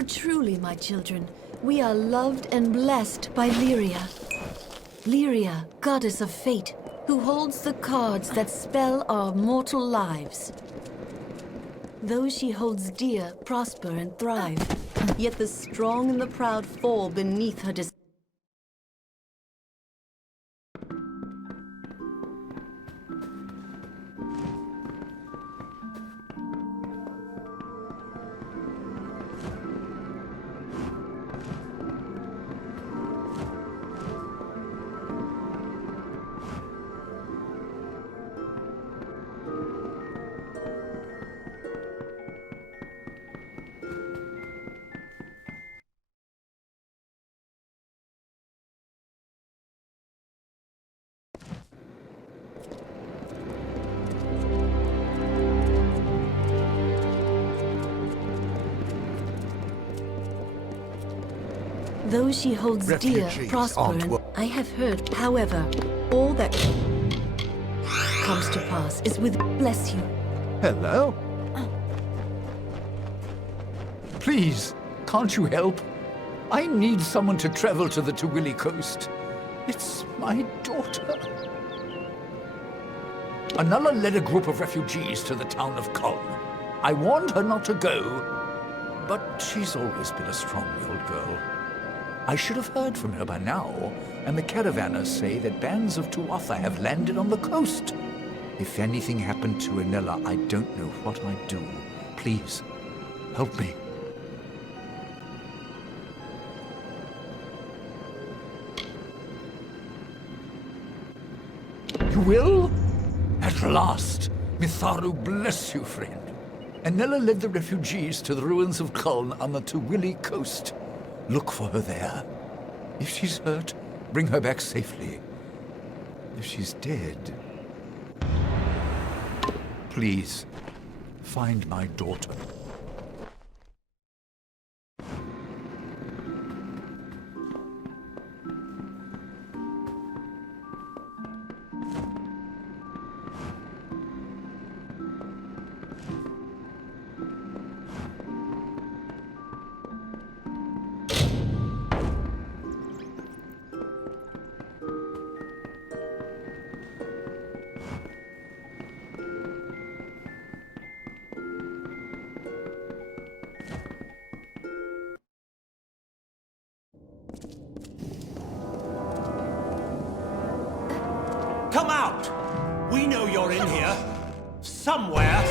For truly, my children, we are loved and blessed by Lyria. Lyria, goddess of fate, who holds the cards that spell our mortal lives. Those she holds dear prosper and thrive, yet the strong and the proud fall beneath her Those she holds dear prosper, and I have heard, however, all that comes to pass is with bless you. Hello? Please, can't you help? I need someone to travel to the Tawili coast. It's my daughter. Anala led a group of refugees to the town of Kulm. I warned her not to go, but she's always been a strong-willed girl. I should have heard from her by now, and the caravanners say that bands of Tuatha have landed on the coast. If anything happened to Anela, I don't know what I'd do. Please, help me. You will? At last! Mitharu bless you, friend. Anela led the refugees to the ruins of Kuln on the Tawili coast. Look for her there. If she's hurt, bring her back safely. If she's dead, please, find my daughter. Come out! We know you're in here. Somewhere.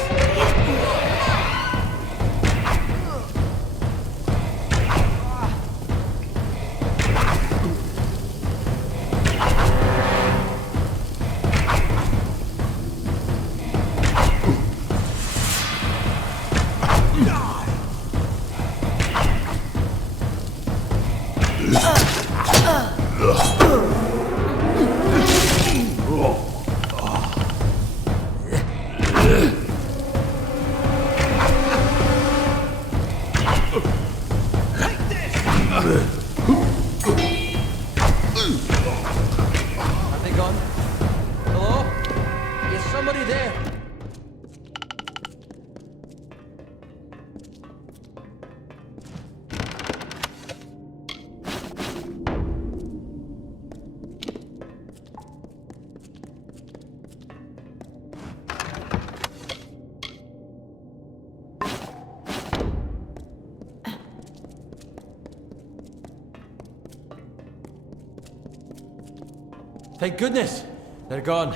Are they gone? Hello? Is somebody there? Thank goodness, they're gone.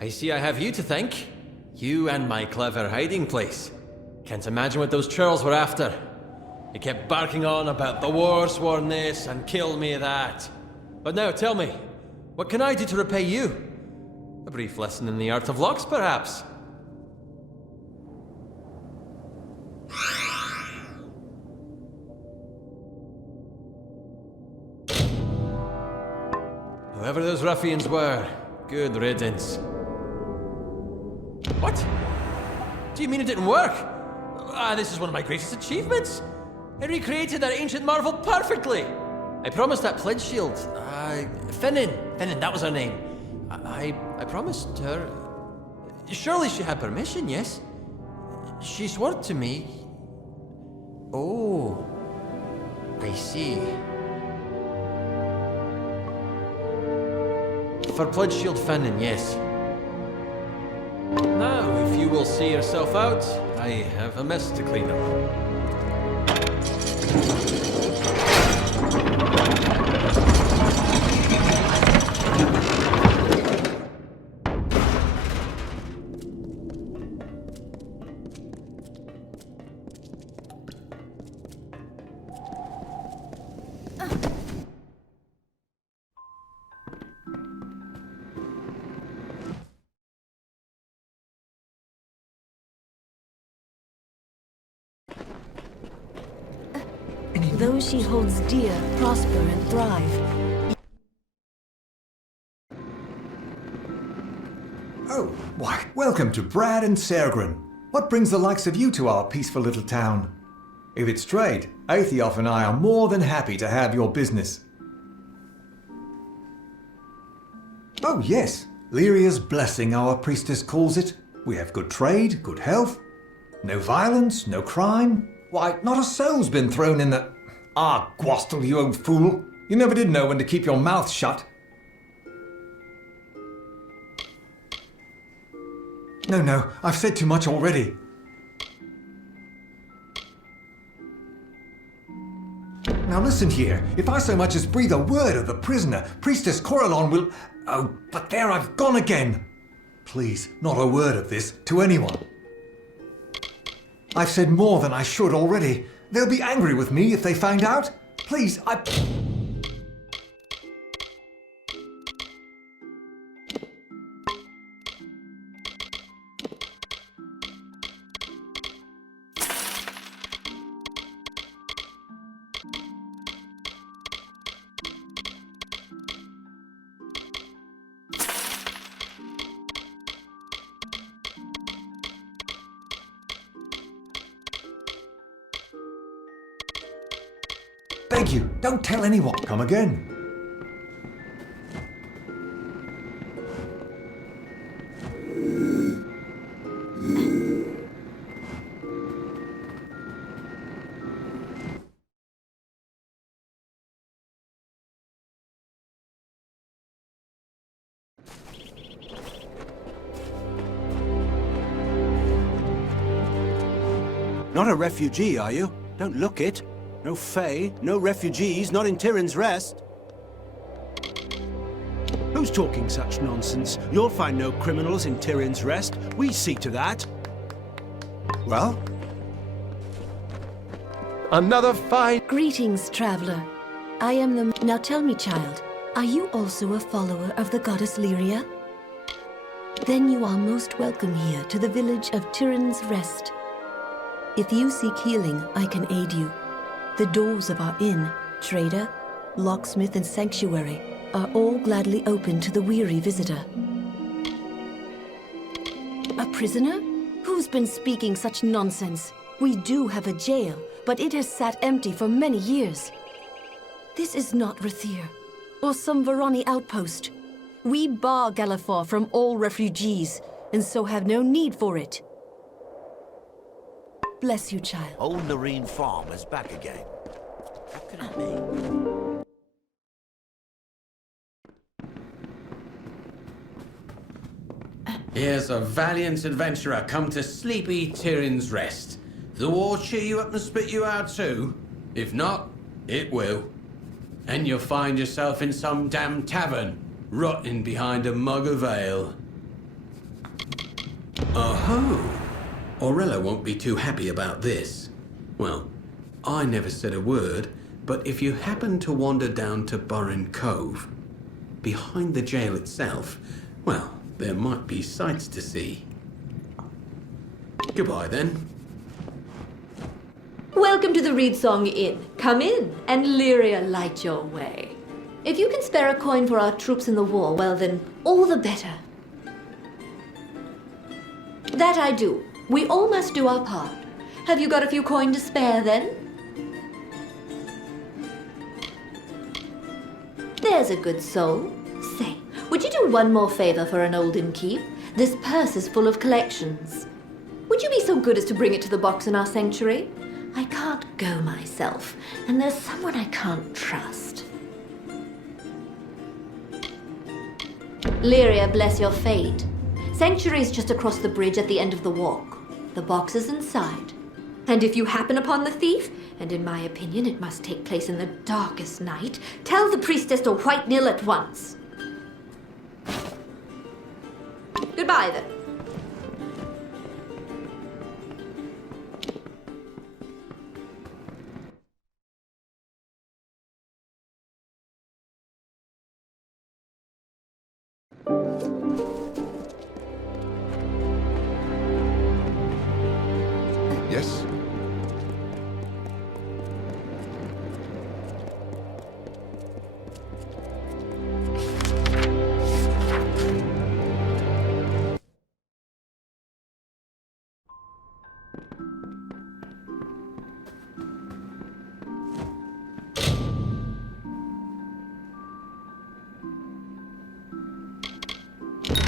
I see I have you to thank. You and my clever hiding place. Can't imagine what those churls were after. They kept barking on about the war sworn this and kill me that. But now tell me, what can I do to repay you? A brief lesson in the art of locks, perhaps? Whoever those ruffians were, good riddance. What? Do you mean it didn't work? This is one of my greatest achievements. I recreated that ancient marvel perfectly. I promised that pledge shield. Finnan, that was her name. I promised her. Surely she had permission, yes? She swore to me. Oh, I see. For Pledge Shield Fannin, yes. Now, if you will see yourself out, I have a mess to clean up. Those she holds dear prosper and thrive. Oh, why, welcome to Brad and Цергрен. What brings the likes of you to our peaceful little town? If it's trade, Atheof and I are more than happy to have your business. Oh yes, Lyria's blessing, our priestess calls it. We have good trade, good health, no violence, no crime. Why, not a soul's been thrown in the... Ah, Gwastel, you old fool. You never did know when to keep your mouth shut. No, I've said too much already. Now listen here, if I so much as breathe a word of the prisoner, Priestess Corellon will... Oh, but there I've gone again. Please, not a word of this to anyone. I've said more than I should already. They'll be angry with me if they find out. Please, Beg you, don't tell anyone. Come again. Not a refugee, are you? Don't look it. No Fae, no refugees, not in Tyrion's Rest. Who's talking such nonsense? You'll find no criminals in Tyrion's Rest. We see to that. Well? Another fine... Greetings, traveler. I am the... Now tell me, child, are you also a follower of the goddess Lyria? Then you are most welcome here to the village of Tyrion's Rest. If you seek healing, I can aid you. The doors of our inn, trader, locksmith, and sanctuary are all gladly open to the weary visitor. A prisoner? Who's been speaking such nonsense? We do have a jail, but it has sat empty for many years. This is not Rathir, or some Varani outpost. We bar Galafor from all refugees, and so have no need for it. Bless you, child. Old Noreen Farm is back again. What can it mean? Here's a valiant adventurer come to sleepy Tyrion's Rest. The war cheer you up and spit you out too? If not, it will. And you'll find yourself in some damn tavern, rotting behind a mug of ale. Oh-ho! Aurella won't be too happy about this. Well, I never said a word, but if you happen to wander down to Burren Cove, behind the jail itself, well, there might be sights to see. Goodbye then. Welcome to the Reedsong Inn. Come in, and Lyria light your way. If you can spare a coin for our troops in the war, well then, all the better. That I do. We all must do our part. Have you got a few coin to spare, then? There's a good soul. Say, would you do one more favor for an old innkeep? This purse is full of collections. Would you be so good as to bring it to the box in our sanctuary? I can't cannot go myself, and there's someone I can't trust. Lyria, bless your fate. Sanctuary's just across the bridge at the end of the walk. The box is inside. And if you happen upon the thief, and in my opinion it must take place in the darkest night, tell the priestess to white nil at once. Goodbye, then. Yes?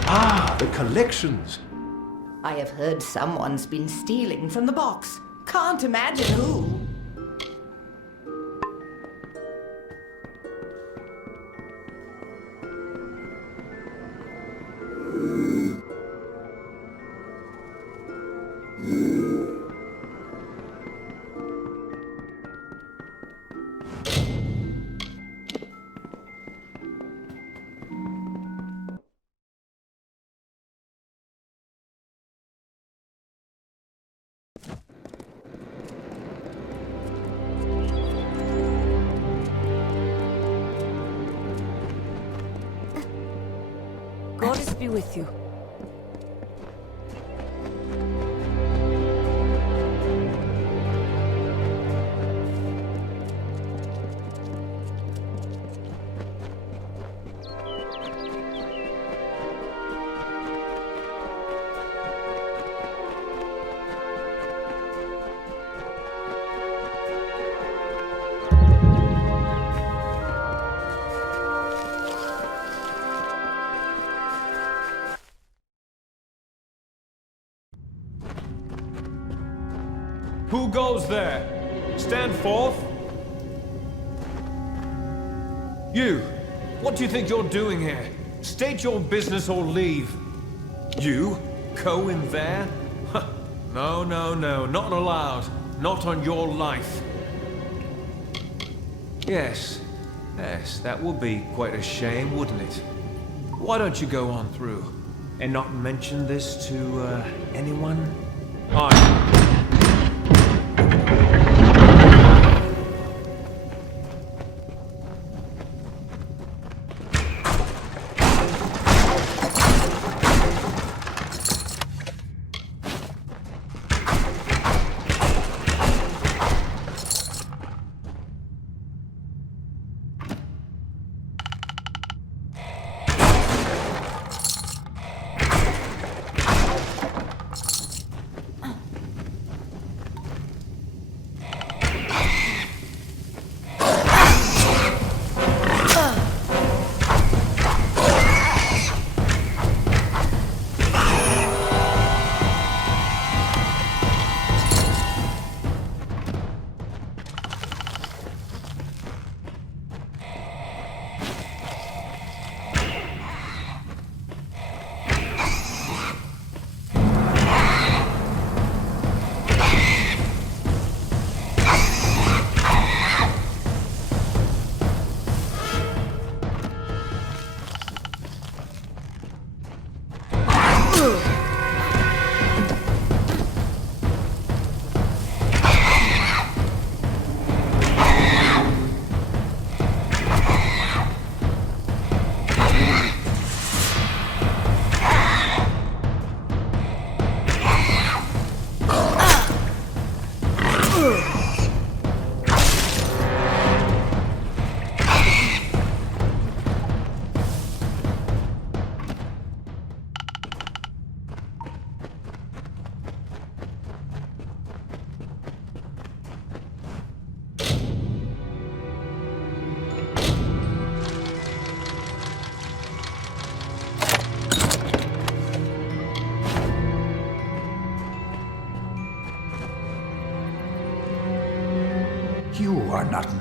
Ah, the collections. I have heard someone's been stealing from the box. Can't imagine who. Goddess be with you. Who goes there? Stand forth. You! What do you think you're doing here? State your business or leave. You? Go in there? Huh. No, not allowed. Not on your life. Yes, that would be quite a shame, wouldn't it? Why don't you go on through and not mention this to anyone? Aye.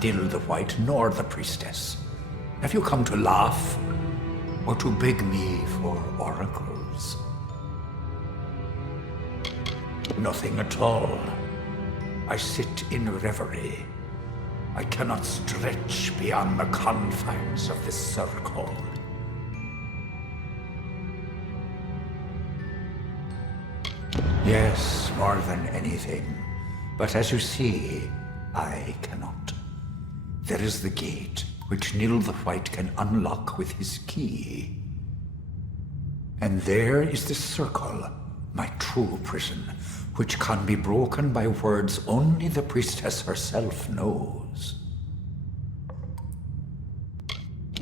Dill the White nor the priestess. Have you come to laugh, or to beg me for oracles? Nothing at all. I sit in reverie. I cannot stretch beyond the confines of this circle. Yes, more than anything. But as you see, I cannot. There is the gate, which Nil the White can unlock with his key. And there is the circle, my true prison, which can be broken by words only the priestess herself knows.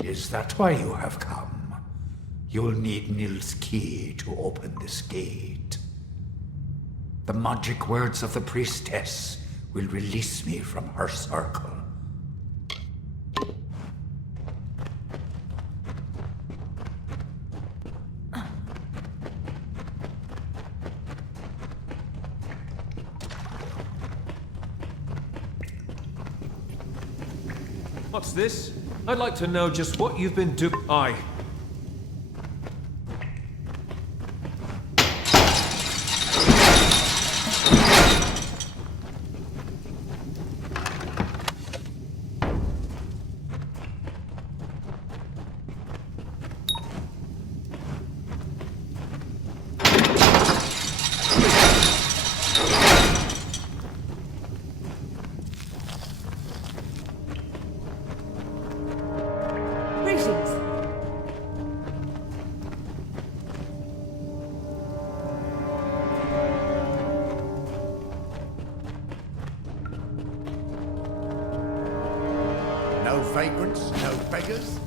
Is that why you have come? You'll need Nil's key to open this gate. The magic words of the priestess will release me from her circle. What's this? I'd like to know just what you've been doing. Aye. No vagrants, no beggars.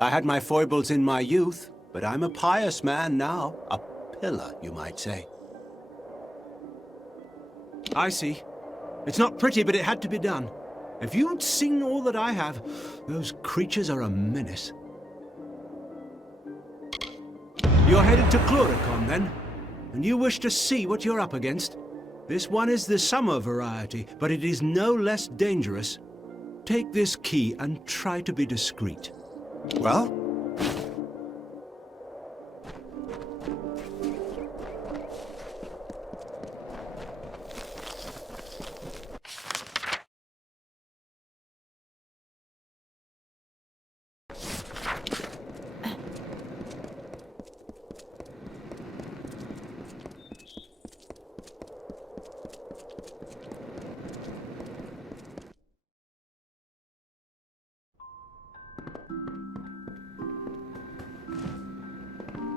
I had my foibles in my youth, but I'm a pious man now. A pillar, you might say. I see. It's not pretty, but it had to be done. If you'd seen all that I have, those creatures are a menace. You're headed to Chloricon, then? And you wish to see what you're up against? This one is the summer variety, but it is no less dangerous. Take this key and try to be discreet. Well?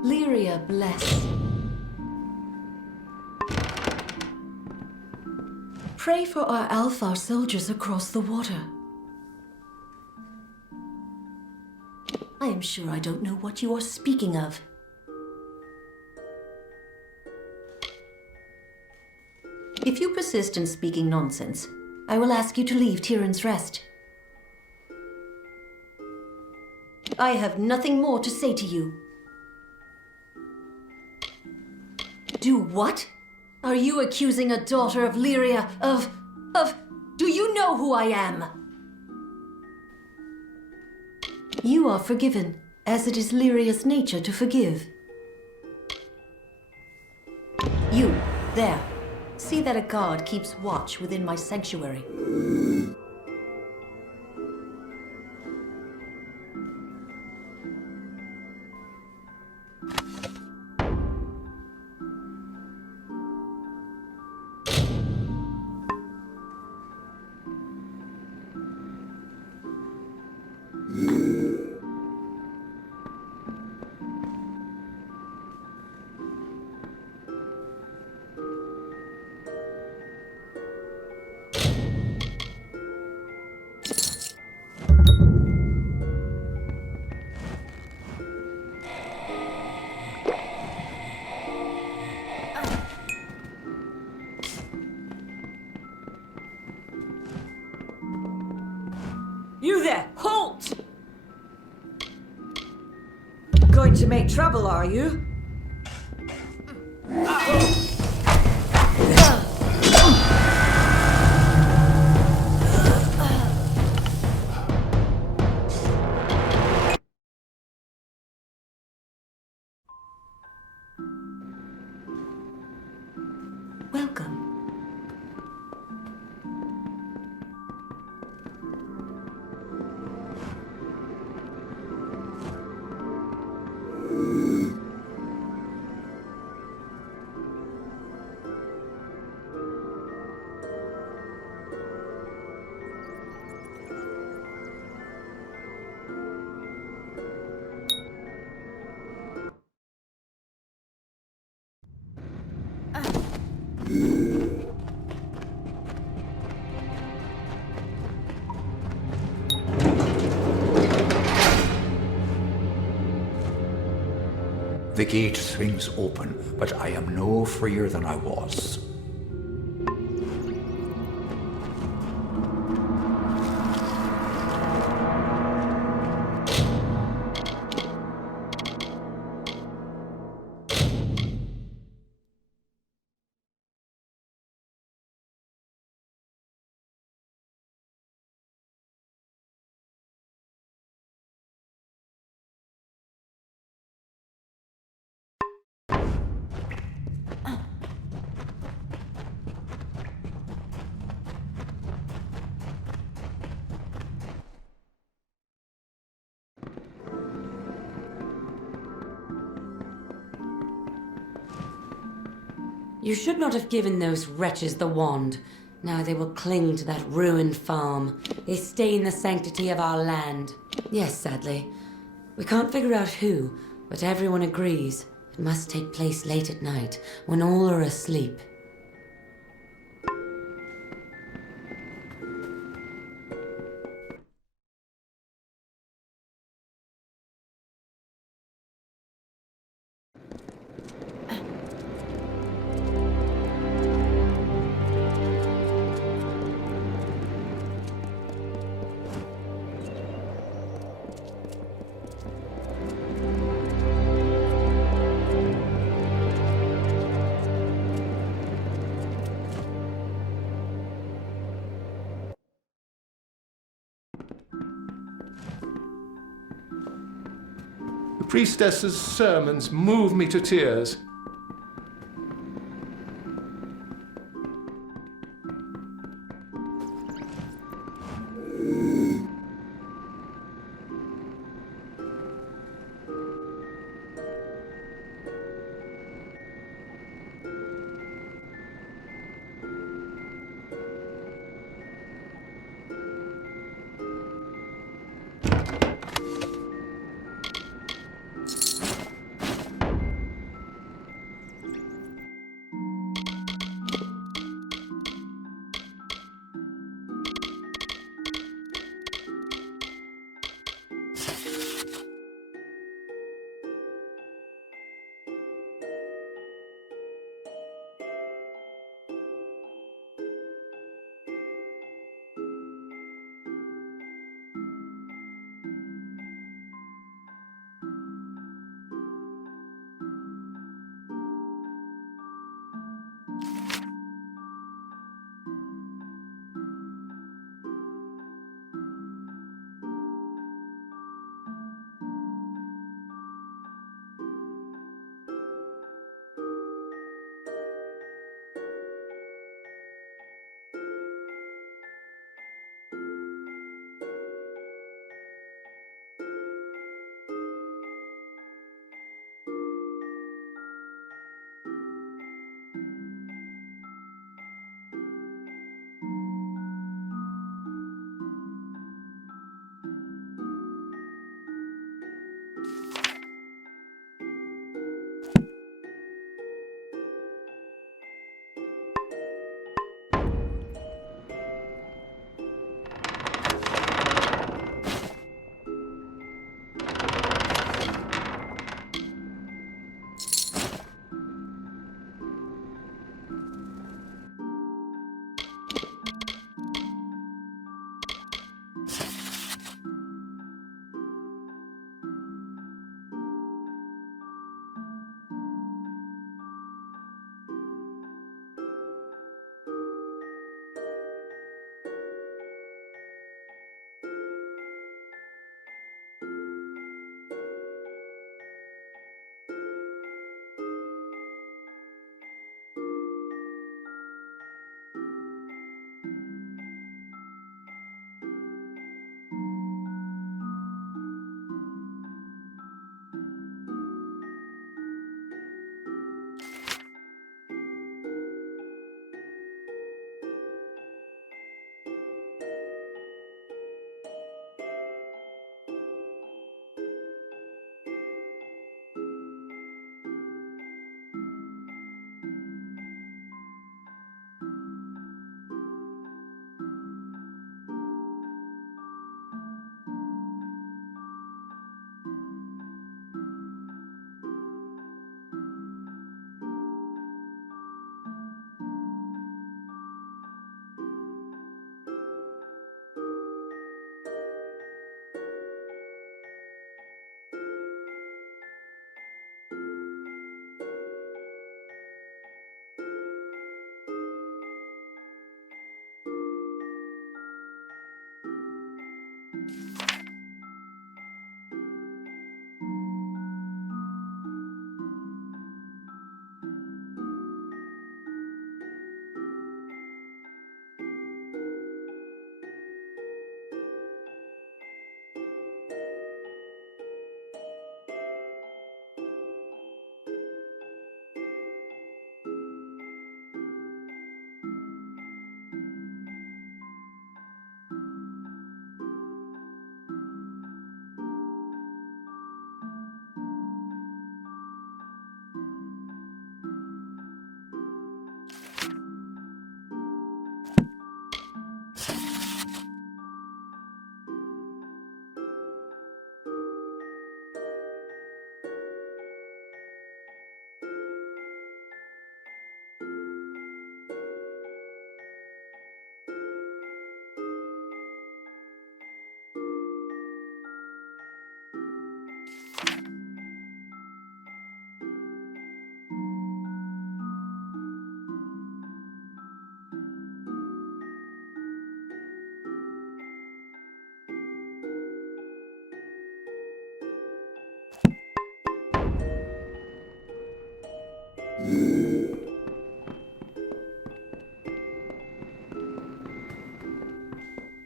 Lyria bless. Pray for our Alpha soldiers across the water. I am sure I don't know what you are speaking of. If you persist in speaking nonsense, I will ask you to leave Tyrion's Rest. I have nothing more to say to you. Do what? Are you accusing a daughter of Lyria of... Do you know who I am? You are forgiven, as it is Lyria's nature to forgive. You, there. See that a guard keeps watch within my sanctuary. You there! Halt! Going to make trouble, are you? Welcome. The gate swings open, but I am no freer than I was. You should not have given those wretches the wand. Now they will cling to that ruined farm. They stain the sanctity of our land. Yes, sadly. We can't figure out who, but everyone agrees. It must take place late at night, when all are asleep. priestess's sermons move me to tears.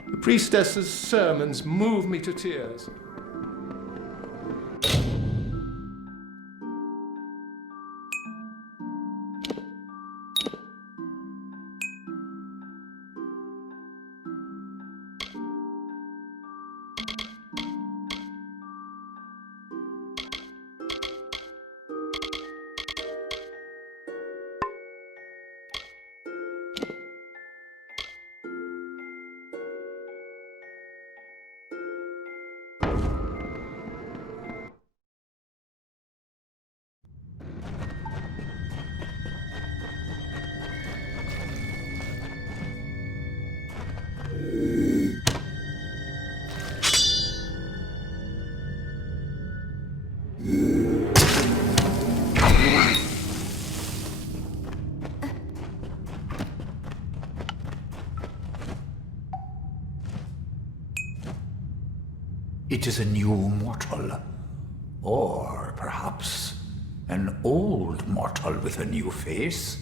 The priestess's sermons move me to tears. It is a new mortal. Or perhaps an old mortal with a new face.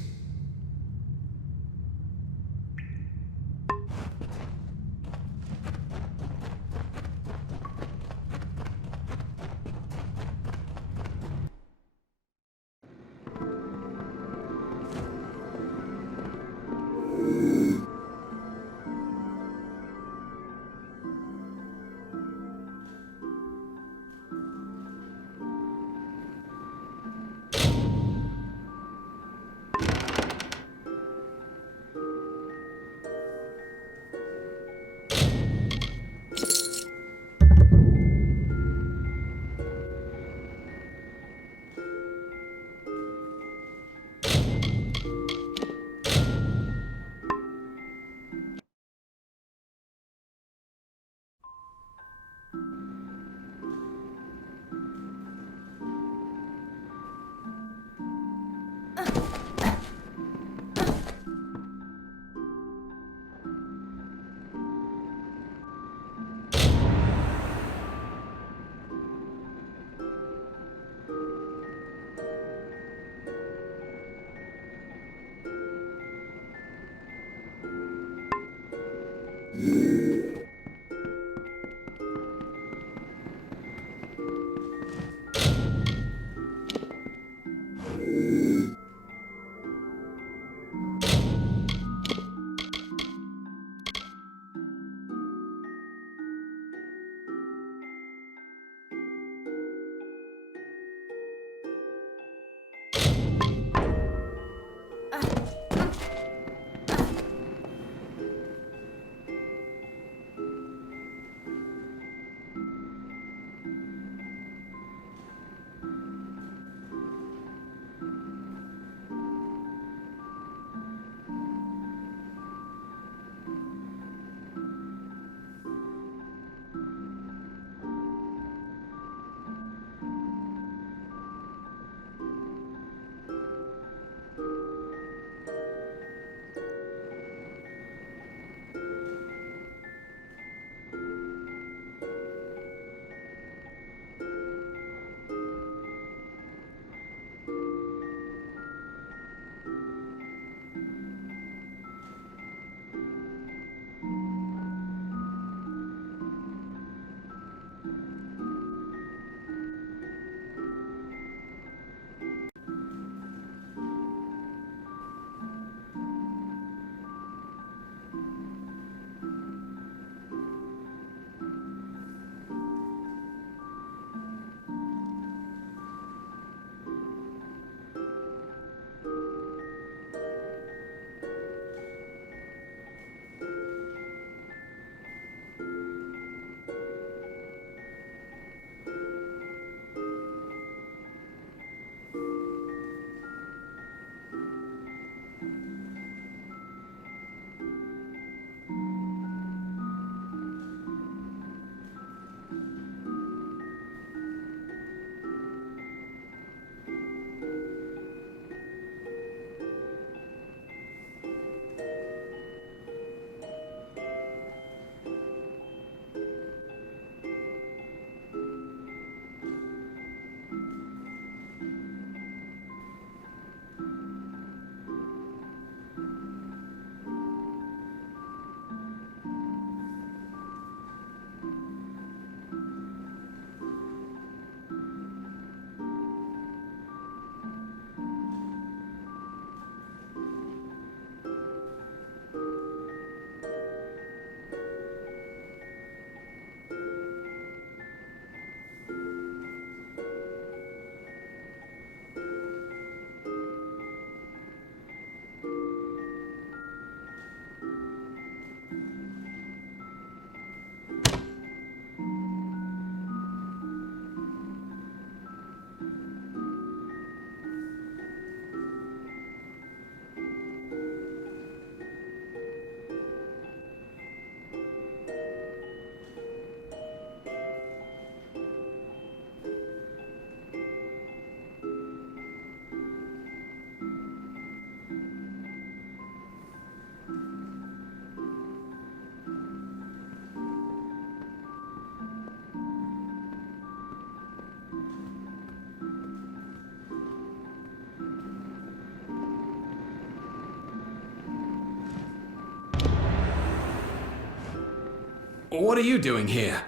what are you doing here?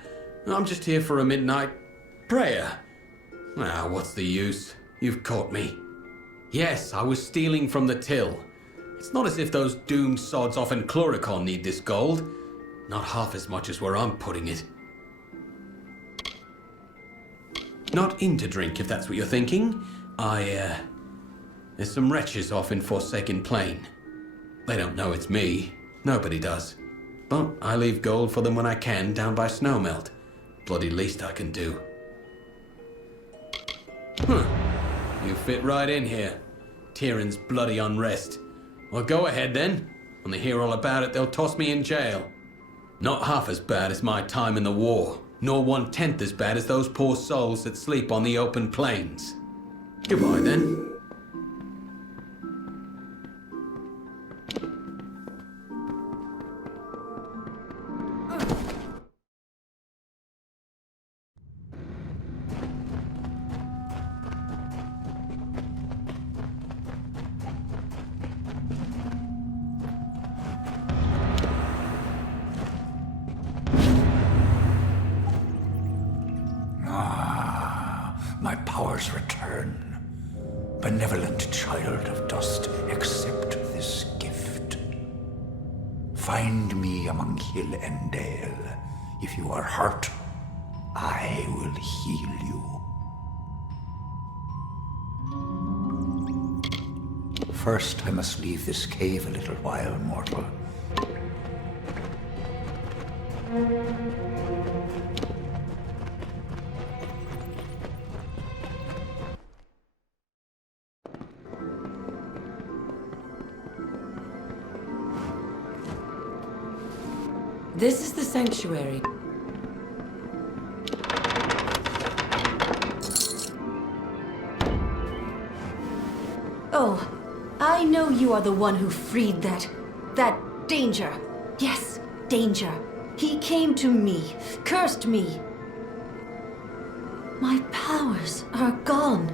I'm just here for a midnight prayer. Ah, what's the use? You've caught me. Yes, I was stealing from the till. It's not as if those doomed sods off in Chloricon need this gold. Not half as much as where I'm putting it. Not in to drink, if that's what you're thinking. There's some wretches off in Forsaken Plain. They don't know it's me. Nobody does. But I leave gold for them when I can down by Snowmelt. Bloody least I can do. You fit right in here. Tyrion's bloody unrest. Well, go ahead then. When they hear all about it, they'll toss me in jail. Not half as bad as my time in the war, nor 1/10 as bad as those poor souls that sleep on the open plains. Goodbye then. My powers return. Benevolent child of dust, accept this gift. Find me among hill and dale. If you are hurt, I will heal you. First, I must leave this cave a little while, mortal. This is the sanctuary. Oh, I know you are the one who freed that danger. Yes, danger. He came to me, cursed me. My powers are gone.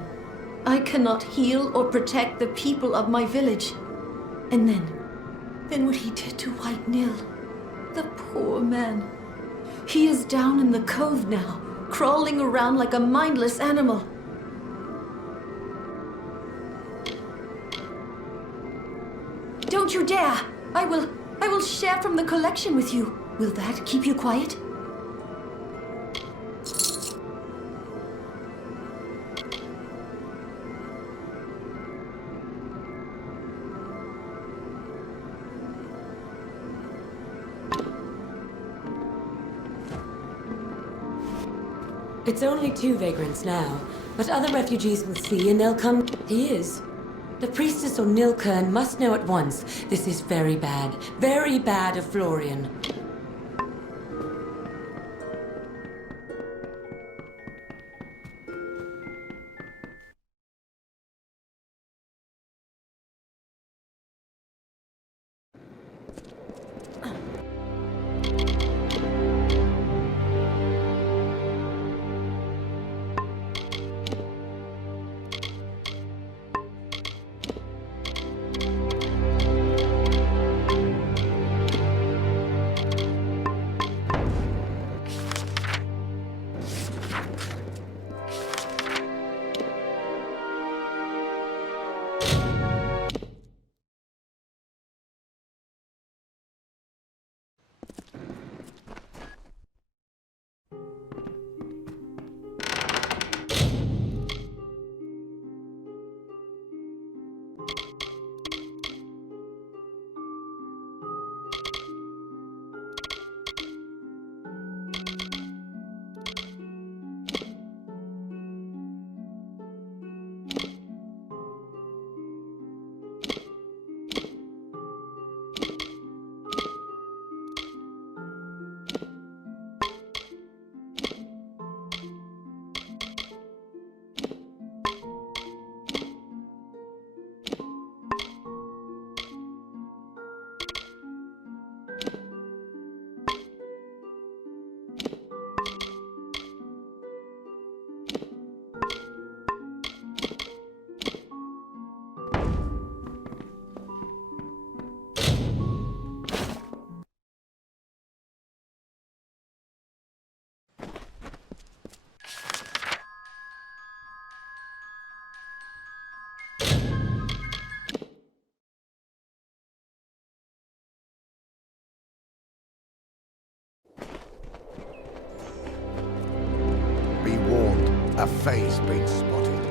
I cannot heal or protect the people of my village. And then what he did to White Nil. The poor man. He is down in the cove now, crawling around like a mindless animal. Don't you dare! I will share from the collection with you. Will that keep you quiet? It's only 2 vagrants now, but other refugees will see and they'll come. He is. The priestess or Nilkern must know at once. This is very bad of Florian. been spotted.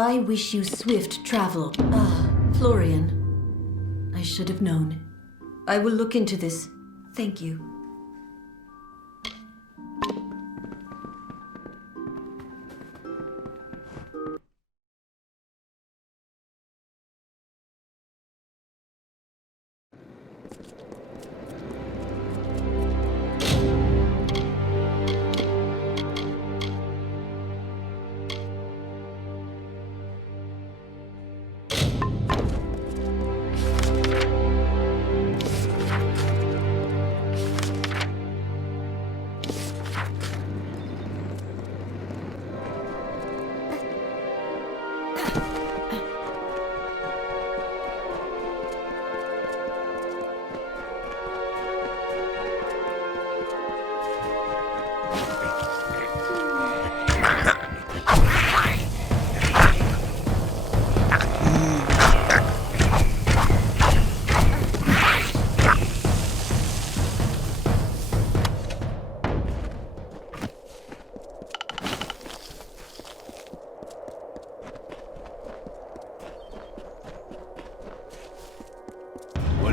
I wish you swift travel. Florian. I should have known. I will look into this. Thank you. Will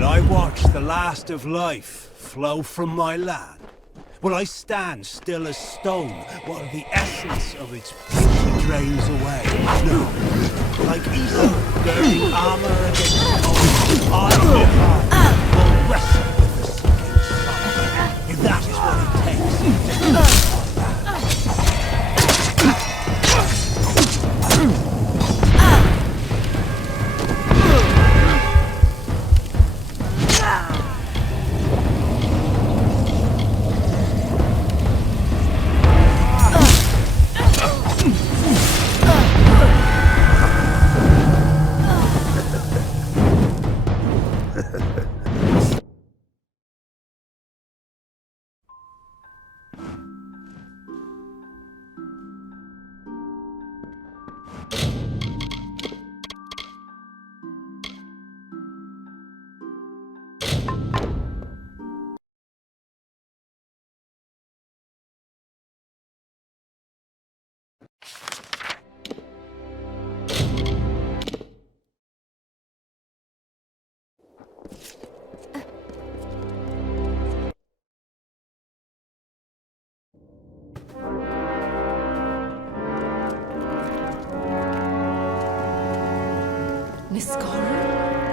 I watch the last of life flow from my land? Will I stand still as stone while the essence of its beauty drains away? No. Like Esau, girding armor against armor, I will wrestle with the sinking sun. If that is what it takes to defend our land.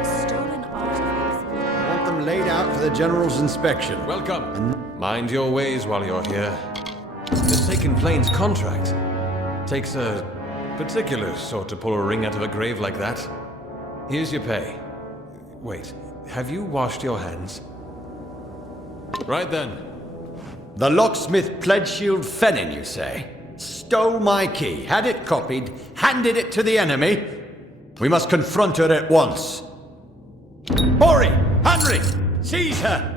Stolen artifacts. I want them laid out for the General's inspection. Welcome. Mind your ways while you're here. This Taken Plains contract takes a particular sort to pull a ring out of a grave like that. Here's your pay. Wait, have you washed your hands? Right then. The locksmith Pledgeshield Fennin, you say? Stole my key, had it copied, handed it to the enemy? We must confront her at once. Hori! Henry! Seize her!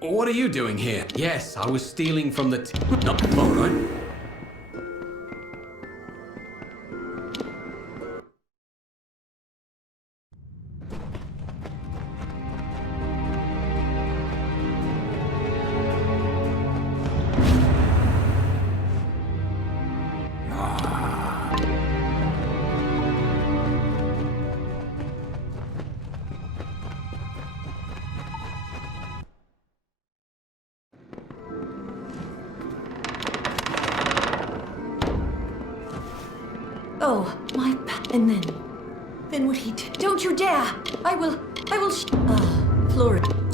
What are you doing here? Yes, I was stealing from the... Not all right. And then what he did. Don't you dare! I will Florian.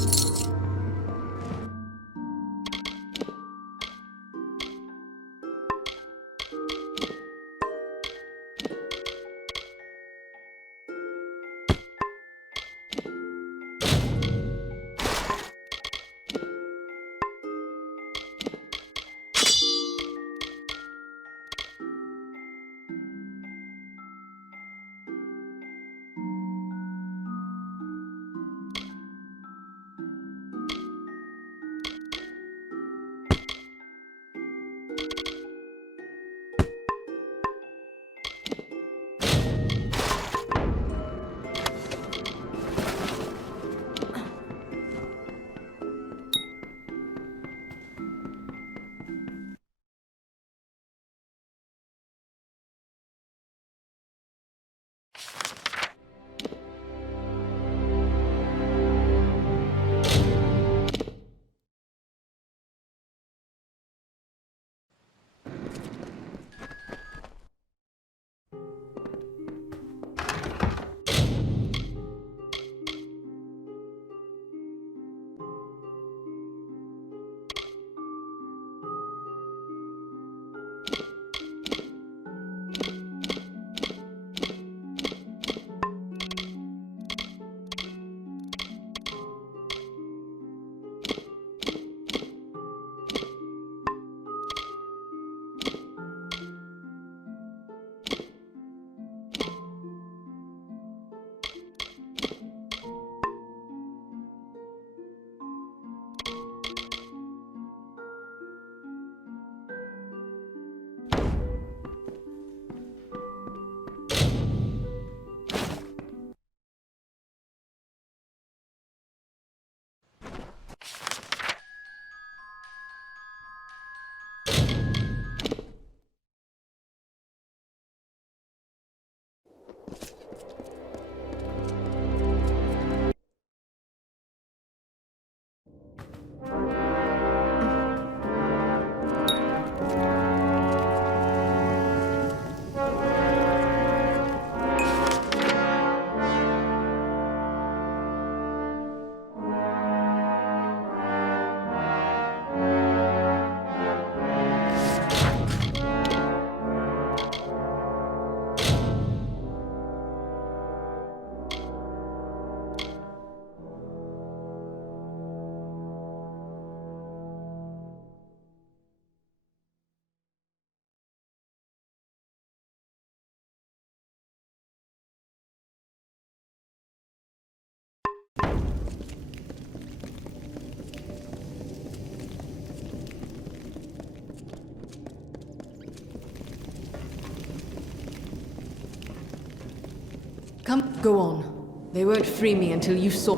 Come, go on. They won't free me until you saw...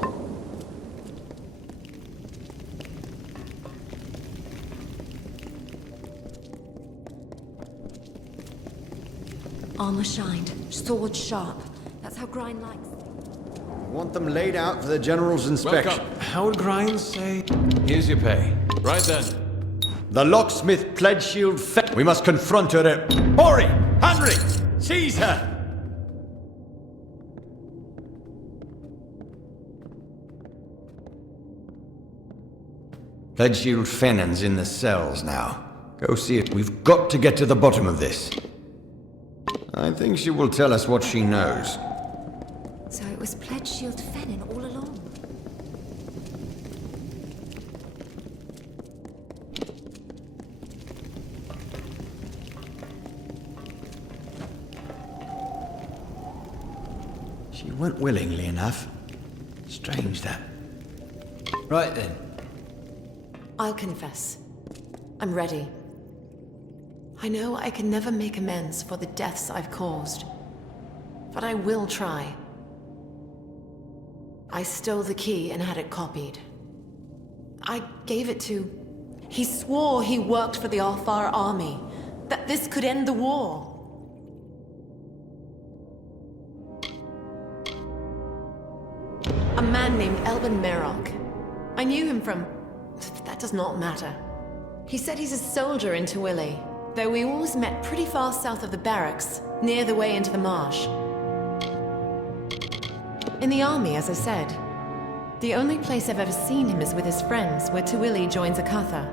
Armor shined, sword sharp. That's how Grind likes it. I want them laid out for the General's inspection. Welcome. How would Grind say? Here's your pay. Right then. The locksmith Pledgeshield We must confront her at... Hori! Henry! Seize her! Pledgeshield Fennon's in the cells now. Go see it. We've got to get to the bottom of this. I think she will tell us what she knows. So it was Pledgeshield Fennon all along. She went willingly enough. Strange that. Right then. I'll confess. I'm ready. I know I can never make amends for the deaths I've caused. But I will try. I stole the key and had it copied. I gave it to... He swore he worked for the Alfar army. That this could end the war. A man named Elben Merok. I knew him from... That does not matter. He said he's a soldier in Tawili, though we always met pretty far south of the barracks, near the way into the marsh. In the army, as I said. The only place I've ever seen him is with his friends, where Tuili joins Akatha.